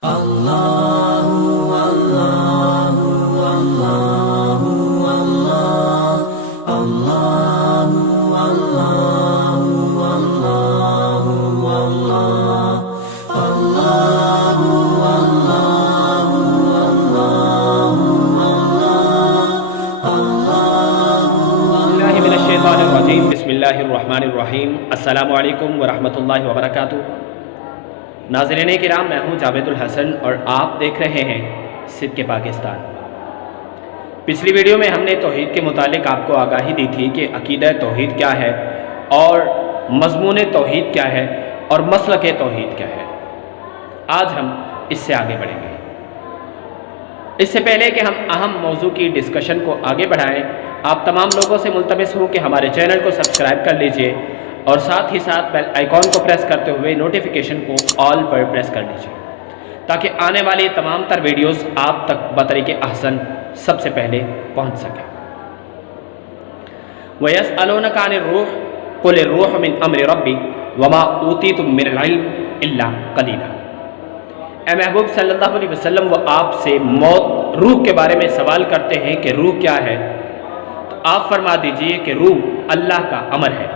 بسم اللہ الرحمن الرحیم۔ السلام علیکم ورحمۃ اللہ وبرکاتہ۔ ناظرین کرام، میں ہوں جاوید الحسن اور آپ دیکھ رہے ہیں صدق پاکستان۔ پچھلی ویڈیو میں ہم نے توحید کے متعلق آپ کو آگاہی دی تھی کہ عقیدہ توحید کیا ہے اور مضمون توحید کیا ہے اور مسلک توحید کیا ہے۔ آج ہم اس سے آگے بڑھیں گے۔ اس سے پہلے کہ ہم اہم موضوع کی ڈسکشن کو آگے بڑھائیں، آپ تمام لوگوں سے ملتمس ہوں کہ ہمارے چینل کو سبسکرائب کر لیجئے اور ساتھ ہی ساتھ بیل آئیکن کو پریس کرتے ہوئے نوٹیفیکیشن کو آل پر پریس کر لیجئے تاکہ آنے والی تمام تر ویڈیوز آپ تک بطریق احسن سب سے پہلے پہنچ سکیں۔ وَيَسْأَلُونَكَ عَنِ الرُّوحِ قُلِ الرُّوحُ مِنْ أَمْرِ رَبِّي وَمَا أُوتِيتُم مِّنَ الْعِلْمِ إِلَّا قَلِيلًا۔ اے محبوب صلی اللہ علیہ وسلم، وہ آپ سے موت روح کے بارے میں سوال کرتے ہیں کہ روح کیا ہے، تو آپ فرما دیجئے کہ روح اللہ کا امر ہے،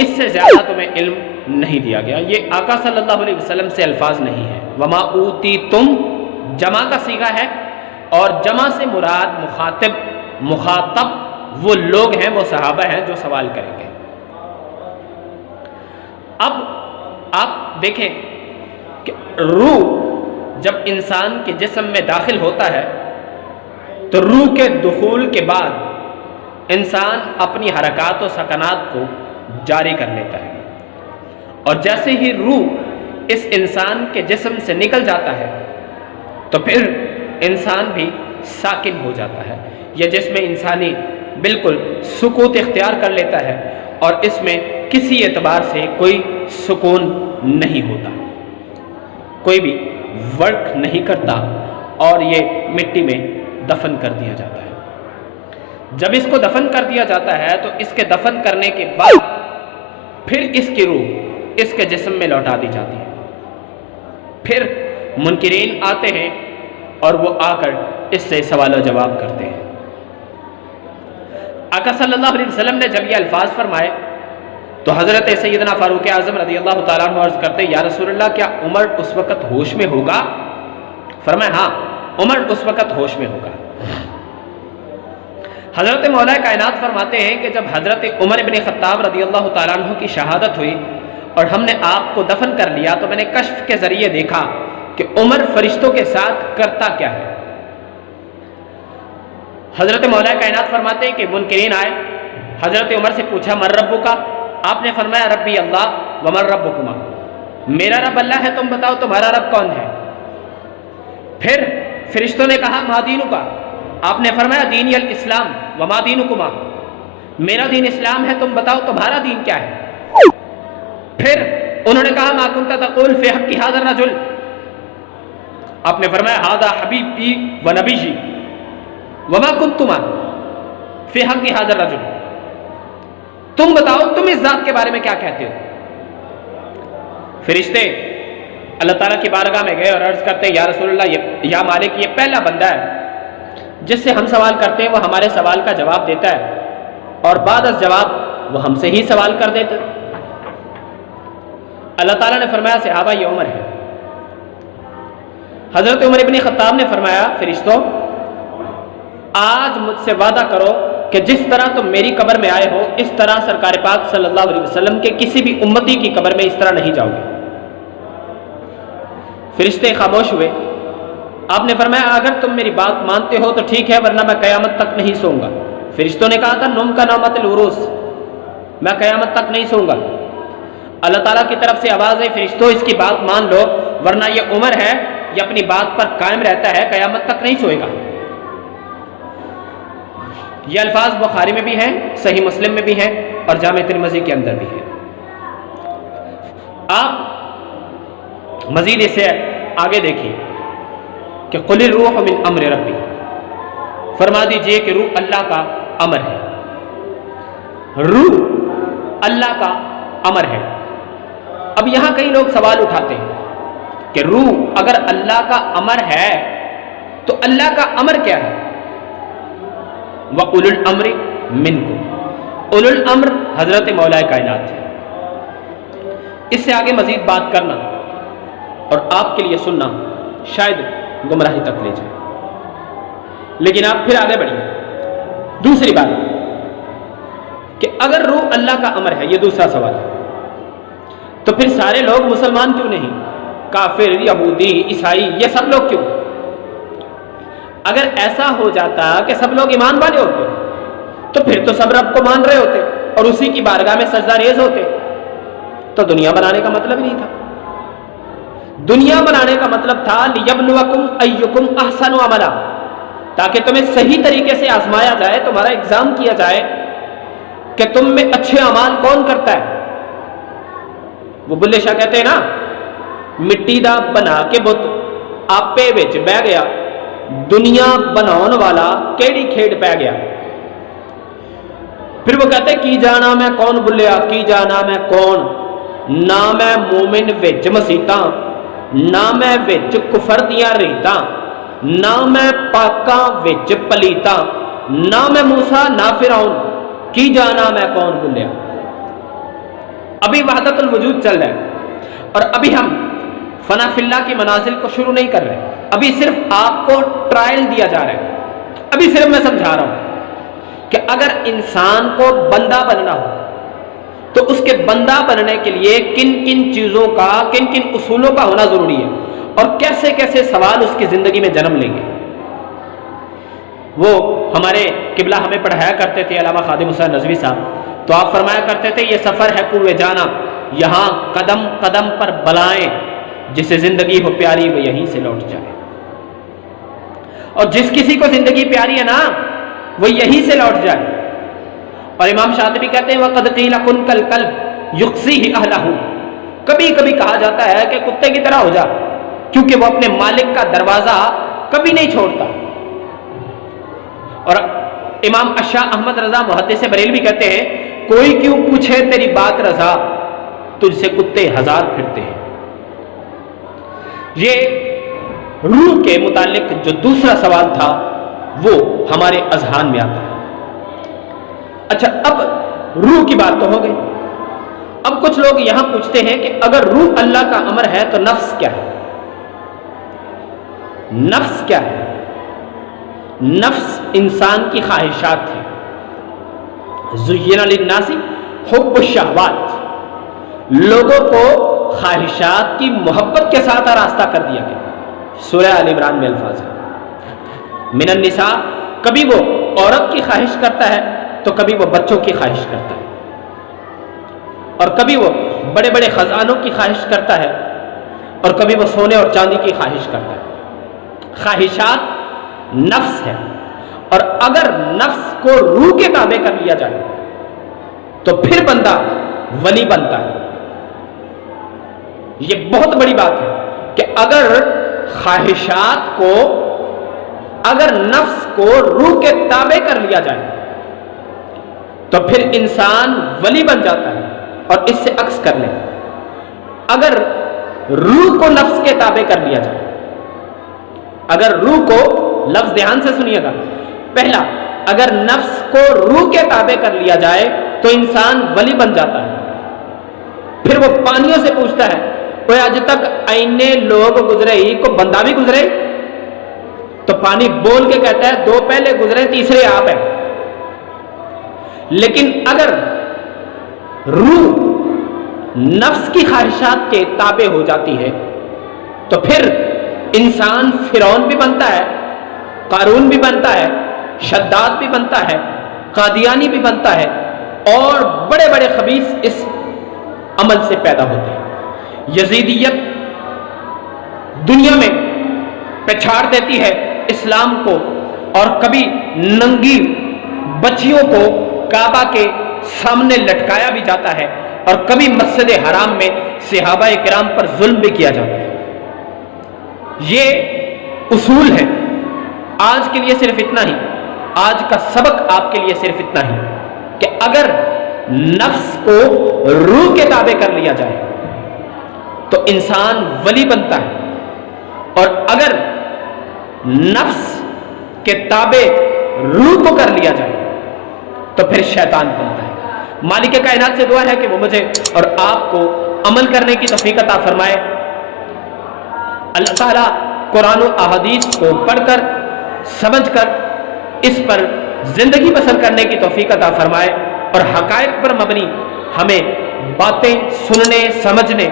اس سے زیادہ تمہیں علم نہیں دیا گیا۔ یہ آقا صلی اللہ علیہ وسلم سے الفاظ نہیں ہیں۔ وما اوتیتم جمع کا صیغہ ہے اور جمع سے مراد مخاطب وہ لوگ ہیں، وہ صحابہ ہیں جو سوال کریں گے۔ اب آپ دیکھیں کہ روح جب انسان کے جسم میں داخل ہوتا ہے تو روح کے دخول کے بعد انسان اپنی حرکات و سکنات کو جاری کر لیتا ہے، اور جیسے ہی روح اس انسان کے جسم سے نکل جاتا ہے تو پھر انسان بھی ساکن ہو جاتا ہے۔ یہ جسم انسانی بالکل سکوت اختیار کر لیتا ہے اور اس میں کسی اعتبار سے کوئی سکون نہیں ہوتا، کوئی بھی ورک نہیں کرتا اور یہ مٹی میں دفن کر دیا جاتا ہے۔ جب اس کو دفن کر دیا جاتا ہے تو اس کے دفن کرنے کے بعد پھر اس کی روح اس کے جسم میں لوٹا دی جاتی ہے۔ پھر منکرین آتے ہیں اور وہ آ کر اس سے سوال و جواب کرتے ہیں۔ آقا صلی اللہ علیہ وسلم نے جب یہ الفاظ فرمائے تو حضرت سیدنا فاروق اعظم رضی اللہ تعالیٰ عنہ عرض کرتے، یا رسول اللہ، کیا عمر اس وقت ہوش میں ہوگا؟ فرمایا ہاں، عمر اس وقت ہوش میں ہوگا۔ حضرت مولا کائنات فرماتے ہیں کہ جب حضرت عمر بن خطاب رضی اللہ تعالیٰ عنہ کی شہادت ہوئی اور ہم نے آپ کو دفن کر لیا تو میں نے کشف کے ذریعے دیکھا کہ عمر فرشتوں کے ساتھ کرتا کیا ہے۔ حضرت مولا کائنات فرماتے ہیں کہ منکرین آئے، حضرت عمر سے پوچھا من ربک؟ آپ نے فرمایا ربی اللہ ومن ربکما، میرا رب اللہ ہے، تم بتاؤ تمہارا رب کون ہے؟ پھر فرشتوں نے کہا ما دینک؟ آپ نے فرمایا دینی الاسلام وما دینکما، میرا دین اسلام ہے، تم بتاؤ تمہارا دین کیا ہے؟ پھر انہوں نے کہا ما کنت تقول فی حق ھذا الرجل، آپ نے فرمایا ھذا حبیبی و نبیی وما کنتما فی حق ھذا الرجل، تم بتاؤ تم اس ذات کے بارے میں کیا کہتے ہو؟ فرشتے اللہ تعالیٰ کی بارگاہ میں گئے اور عرض کرتے ہیں یا رسول اللہ، یا مالک، یہ پہلا بندہ ہے جس سے ہم سوال کرتے ہیں وہ ہمارے سوال کا جواب دیتا ہے اور بعد از جواب وہ ہم سے ہی سوال کر دیتے۔ اللہ تعالیٰ نے فرمایا صحابہ یہ عمر ہے۔ حضرت عمر ابن خطاب نے فرمایا فرشتوں، آج مجھ سے وعدہ کرو کہ جس طرح تم میری قبر میں آئے ہو اس طرح سرکار پاک صلی اللہ علیہ وسلم کے کسی بھی امتی کی قبر میں اس طرح نہیں جاؤ گے۔ فرشتے خاموش ہوئے۔ آپ نے فرمایا اگر تم میری بات مانتے ہو تو ٹھیک ہے، ورنہ میں قیامت تک نہیں سوؤں گا۔ فرشتوں نے کہا تھا نوم کا نومت العروس، میں قیامت تک نہیں سوؤں گا۔ اللہ تعالیٰ کی طرف سے آواز ہے فرشتوں اس کی بات مان لو، ورنہ یہ عمر ہے یہ اپنی بات پر قائم رہتا ہے، قیامت تک نہیں سوئے گا۔ یہ الفاظ بخاری میں بھی ہیں، صحیح مسلم میں بھی ہیں اور جامع ترمذی کے اندر بھی ہیں۔ آپ مزید اسے آگے دیکھیے کہ قل الروح من امر ربی، فرما دیجئے کہ روح اللہ کا امر ہے، روح اللہ کا امر ہے۔ اب یہاں کئی لوگ سوال اٹھاتے ہیں کہ روح اگر اللہ کا امر ہے تو اللہ کا امر کیا ہے؟ وَأُولُو الْأَمْرِ مِنْكُمْ، اولو الامر حضرت مولا کائنات ہے۔ اس سے آگے مزید بات کرنا اور آپ کے لیے سننا شاید گمراہی تک لے جائے، لیکن آپ پھر آگے بڑھیے۔ دوسری بات کہ اگر روح اللہ کا امر ہے، یہ دوسرا سوال ہے، تو پھر سارے لوگ مسلمان کیوں نہیں؟ کافر، یہودی، عیسائی، یہ سب لوگ کیوں؟ اگر ایسا ہو جاتا کہ سب لوگ ایمان والے ہوتے تو پھر تو سب رب کو مان رہے ہوتے اور اسی کی بارگاہ میں سجدہ ریز ہوتے، تو دنیا بنانے کا مطلب نہیں تھا۔ دنیا بنانے کا مطلب تھا لِيَبْلُوَكُمْ أَيُّكُمْ أَحْسَنُ عَمَلًا، تاکہ تمہیں صحیح طریقے سے آزمایا جائے، تمہارا ایگزام کیا جائے کہ تم میں اچھے اعمال کون کرتا ہے۔ وہ بلے شاہ کہتے ہیں نا، مٹی دا بنا کے بت آپے وچ بہ گیا، دنیا بناؤن والا کیڑی کھیڑ پہ گیا۔ پھر وہ کہتے کی جانا میں کون بلیا، کی جانا میں کون، نہ میں مومن وچ مسیتاں، نہ میں وچ کفر دیاں ریتاں، نہ میں پاکاں وچ پلیتاں، نہ میں موسیٰ نہ فرعون، کی جانا میں کون بلیا۔ ابھی وحدت الوجود چل رہا ہے اور ابھی ہم فنا فی اللہ کی منازل کو شروع نہیں کر رہے، ابھی صرف آپ کو ٹرائل دیا جا رہا ہے۔ ابھی صرف میں سمجھا رہا ہوں کہ اگر انسان کو بندہ بننا ہو تو اس کے بندہ بننے کے لیے کن کن چیزوں کا، کن کن اصولوں کا ہونا ضروری ہے اور کیسے کیسے سوال اس کی زندگی میں جنم لیں گے۔ وہ ہمارے قبلہ ہمیں پڑھایا کرتے تھے علامہ خادم حسین نظوی صاحب، تو آپ فرمایا کرتے تھے یہ سفر ہے کوئے جانا، یہاں قدم قدم پر بلائیں، جسے زندگی ہو پیاری وہ یہیں سے لوٹ جائے۔ اور جس کسی کو زندگی پیاری ہے نا وہ یہیں سے لوٹ جائے۔ اور امام شاطبی کہتے ہیں وَقَدْ قِيلَ كُنْ كَالْكَلْبِ يُقْصِيهِ أَهْلَهُ، کبھی کبھی کہا جاتا ہے کہ کتے کی طرح ہو جا، کیونکہ وہ اپنے مالک کا دروازہ کبھی نہیں چھوڑتا۔ اور امام اشاہ احمد رضا محدث بریلوی کہتے ہیں کوئی کیوں پوچھے تیری بات رضا، تجھ سے کتے ہزار پھرتے ہیں۔ یہ روح کے متعلق جو دوسرا سوال تھا وہ ہمارے اذہان میں آتا ہے۔ اچھا، اب روح کی بات تو ہو گئی، اب کچھ لوگ یہاں پوچھتے ہیں کہ اگر روح اللہ کا امر ہے تو نفس کیا ہے؟ نفس کیا ہے؟ نفس انسان کی خواہشات ہے۔ زُيِّنَ لِلنَّاسِ حُبُّ الشَّهَوَاتِ، لوگوں کو خواہشات کی محبت کے ساتھ آراستہ کر دیا گیا۔ سورہ آل عمران میں الفاظ ہے من النساء، کبھی وہ عورت کی خواہش کرتا ہے تو کبھی وہ بچوں کی خواہش کرتا ہے، اور کبھی وہ بڑے بڑے خزانوں کی خواہش کرتا ہے اور کبھی وہ سونے اور چاندی کی خواہش کرتا ہے۔ خواہشات نفس ہے، اور اگر نفس کو روح کے تابع کر لیا جائے تو پھر بندہ ولی بنتا ہے۔ یہ بہت بڑی بات ہے کہ اگر خواہشات کو، اگر نفس کو روح کے تابع کر لیا جائے تو پھر انسان ولی بن جاتا ہے۔ اور اس سے عکس کر لیں، اگر روح کو نفس کے تابع کر لیا جائے، اگر روح کو، لفظ دھیان سے سنیے گا، پہلا اگر نفس کو روح کے تابع کر لیا جائے تو انسان ولی بن جاتا ہے۔ پھر وہ پانیوں سے پوچھتا ہے کوئی آج تک اینے لوگ گزرے ہی کو بندہ بھی گزرے، تو پانی بول کے کہتا ہے دو پہلے گزرے تیسرے آپ ہیں۔ لیکن اگر روح نفس کی خواہشات کے تابع ہو جاتی ہے تو پھر انسان فرعون بھی بنتا ہے، قارون بھی بنتا ہے، شداد بھی بنتا ہے، قادیانی بھی بنتا ہے، اور بڑے بڑے خبیث اس عمل سے پیدا ہوتے ہیں۔ یزیدیت دنیا میں پچھاڑ دیتی ہے اسلام کو، اور کبھی ننگی بچیوں کو کعبہ کے سامنے لٹکایا بھی جاتا ہے، اور کبھی مسجد حرام میں صحابہ کرام پر ظلم بھی کیا جاتا ہے۔ یہ اصول ہے۔ آج کے لیے صرف اتنا ہی، آج کا سبق آپ کے لیے صرف اتنا ہی کہ اگر نفس کو روح کے تابع کر لیا جائے تو انسان ولی بنتا ہے، اور اگر نفس کے تابع روح کو کر لیا جائے تو پھر شیطان بنتا ہے۔ مالک کائنات سے دعا ہے کہ وہ مجھے اور آپ کو عمل کرنے کی توفیق عطا فرمائے۔ اللہ تعالیٰ قرآن و احادیث کو پڑھ کر سمجھ کر اس پر زندگی بسر کرنے کی توفیق عطا فرمائے اور حقائق پر مبنی ہمیں باتیں سننے، سمجھنے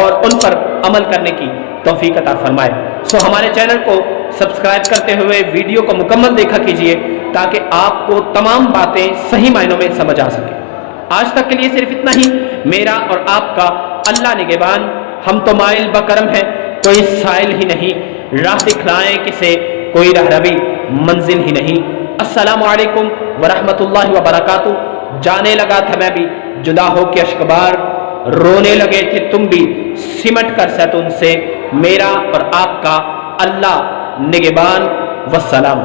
اور ان پر عمل کرنے کی توفیق عطا فرمائے۔ ہمارے چینل کو سبسکرائب کرتے ہوئے ویڈیو کو مکمل دیکھا کیجئے تاکہ آپ کو تمام باتیں صحیح معنوں میں سمجھ آ سکے۔ آج تک کے لیے صرف اتنا ہی۔ میرا اور آپ کا اللہ نگہبان۔ ہم تو مائل بکرم ہیں، کوئی سائل ہی نہیں، راہ دکھلائیں کسے کوئی رہروی منزل ہی نہیں۔ السلام علیکم ورحمۃ اللہ وبرکاتہ۔ جانے لگا تھا میں بھی جدا ہو کے اشکبار، رونے لگے تھے تم بھی سمٹ کر ستون سے، میرا اور آپ کا اللہ نگہبان۔ والسلام۔